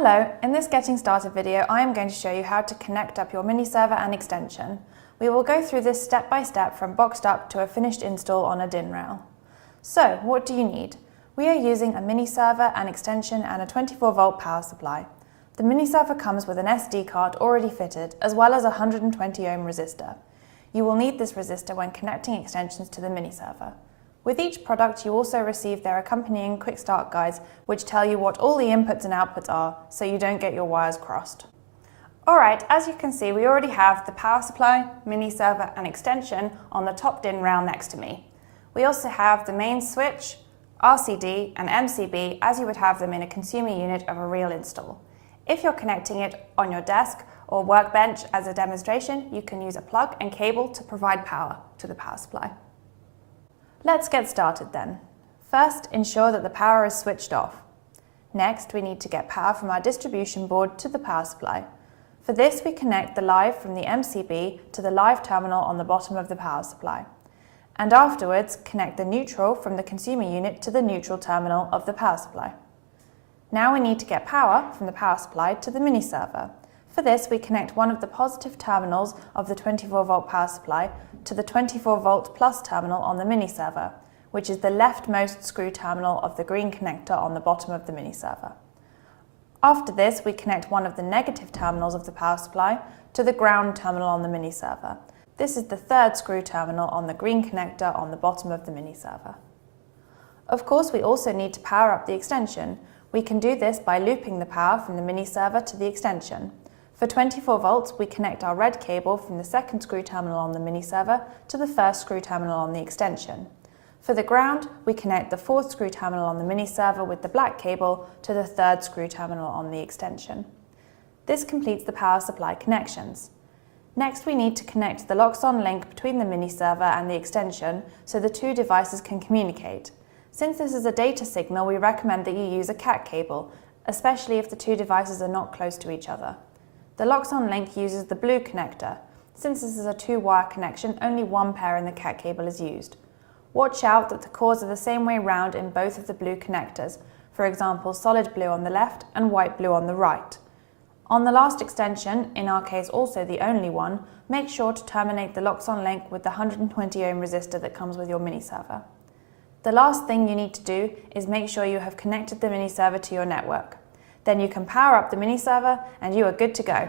Hello, in this Getting Started video, I am going to show you how to connect up your Miniserver and extension. We will go through this step by step from boxed up to a finished install on a DIN rail. So, what do you need? We are using a Miniserver, an extension and a 24-volt power supply. The Miniserver comes with an SD card already fitted, as well as a 120 ohm resistor. You will need this resistor when connecting extensions to the Miniserver. With each product, you also receive their accompanying quick start guides, which tell you what all the inputs and outputs are, so you don't get your wires crossed. Alright, as you can see, we already have the power supply, Miniserver and extension on the top DIN rail next to me. We also have the main switch, RCD and MCB as you would have them in a consumer unit of a real install. If you're connecting it on your desk or workbench as a demonstration, you can use a plug and cable to provide power to the power supply. Let's get started then. First, ensure that the power is switched off. Next, we need to get power from our distribution board to the power supply. For this, we connect the live from the MCB to the live terminal on the bottom of the power supply. And afterwards, connect the neutral from the consumer unit to the neutral terminal of the power supply. Now we need to get power from the power supply to the Miniserver. For this, we connect one of the positive terminals of the 24-volt power supply to the 24-volt plus terminal on the Miniserver, which is the leftmost screw terminal of the green connector on the bottom of the Miniserver. After this, we connect one of the negative terminals of the power supply to the ground terminal on the Miniserver. This is the third screw terminal on the green connector on the bottom of the Miniserver. Of course, we also need to power up the extension. We can do this by looping the power from the Miniserver to the extension. For 24 volts, we connect our red cable from the second screw terminal on the Miniserver to the first screw terminal on the extension. For the ground, we connect the fourth screw terminal on the Miniserver with the black cable to the third screw terminal on the extension. This completes the power supply connections. Next, we need to connect the locks-on link between the Miniserver and the extension so the two devices can communicate. Since this is a data signal, we recommend that you use a cat cable, especially if the two devices are not close to each other. The locks-on link uses the blue connector. Since this is a two-wire connection, only one pair in the cat cable is used. Watch out that the cords are the same way round in both of the blue connectors, for example, solid blue on the left and white blue on the right. On the last extension, in our case also the only one, make sure to terminate the locks-on link with the 120 ohm resistor that comes with your Miniserver. The last thing you need to do is make sure you have connected the Miniserver to your network. Then you can power up the Miniserver and you are good to go.